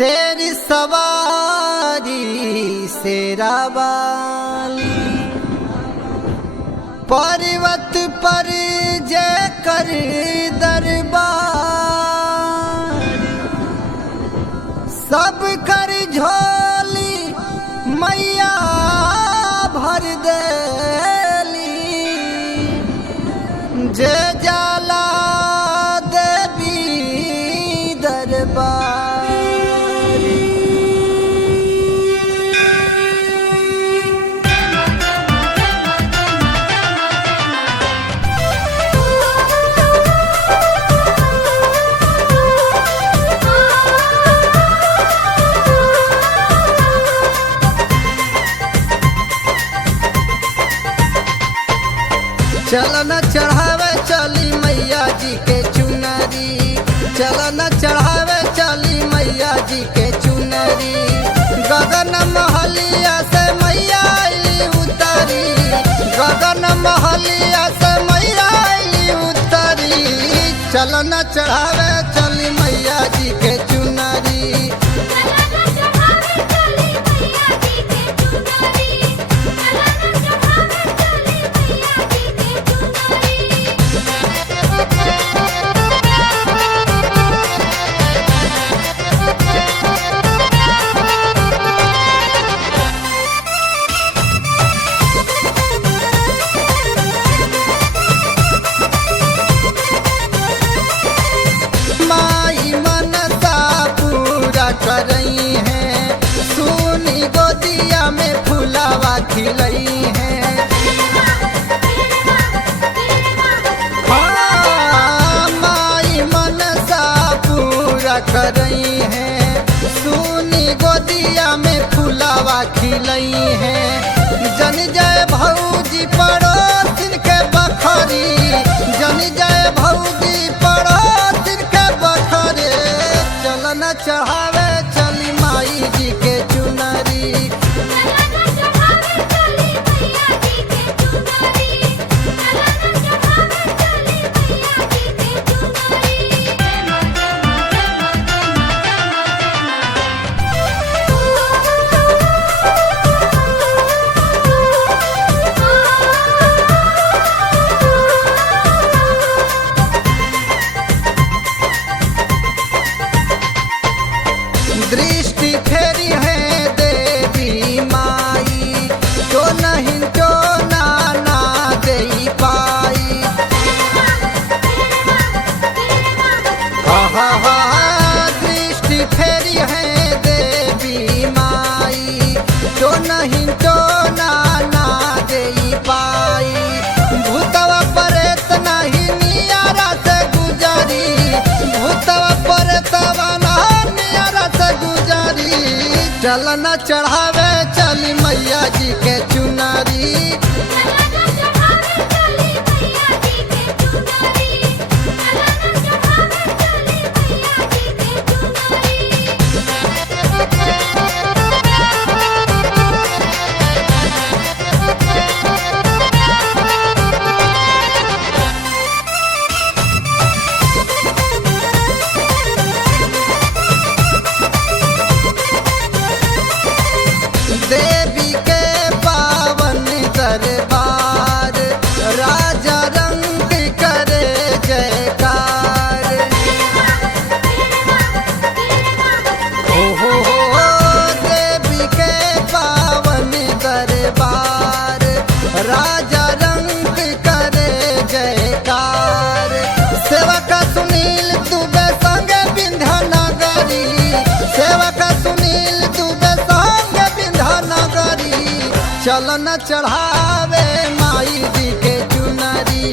शेर सवारी शेरावाली पर्वत पर जय कर दरबार सब कर झोली मैया भर देली जे जाला देवी दरबार। चलन चढ़ावे चली मैया जी के चुनरी, चलन चढ़ावे चली मैया जी के चुनरी। गगन महलिया से मैया आइली उतरी, गगन महलिया से मैया आइली उतरी। चलन चढ़ावे चली मैया जी के चुनरी। कर रही हैं सुनी गोदिया में फुलावा खिलई हैं। माई मनसा पूरा कर रही हैं सुनी गोदिया में फुलावा खिलई हैं। जन जय भौजी पड़ोसिन के बखरी, जन जय भौजी पड़ोसिन के बखरे। चलन चढ़ावे चली माई जी के चुनरी। दृष्टि फेरी है देवी माई, जो नहीं जो ना दे पाई। दृष्टि फेरी है देवी माई, जो नहीं जो ना दे पाई। भूतवा परेत नहीं नियारा से गुजरी, भूतवा परेतवा चलन चढ़ावे चली मैया जी के चुनरी। देवी के पावन दरबार राजा रंग करे जयकार। हो देवी के पावन दरबार राजा रंग करे जयकार। सेवक सुनील दुबे संगे विंध्य नगरी, सेवक सुनील दुबे चलन चढ़ावे माई जी के चुनरी।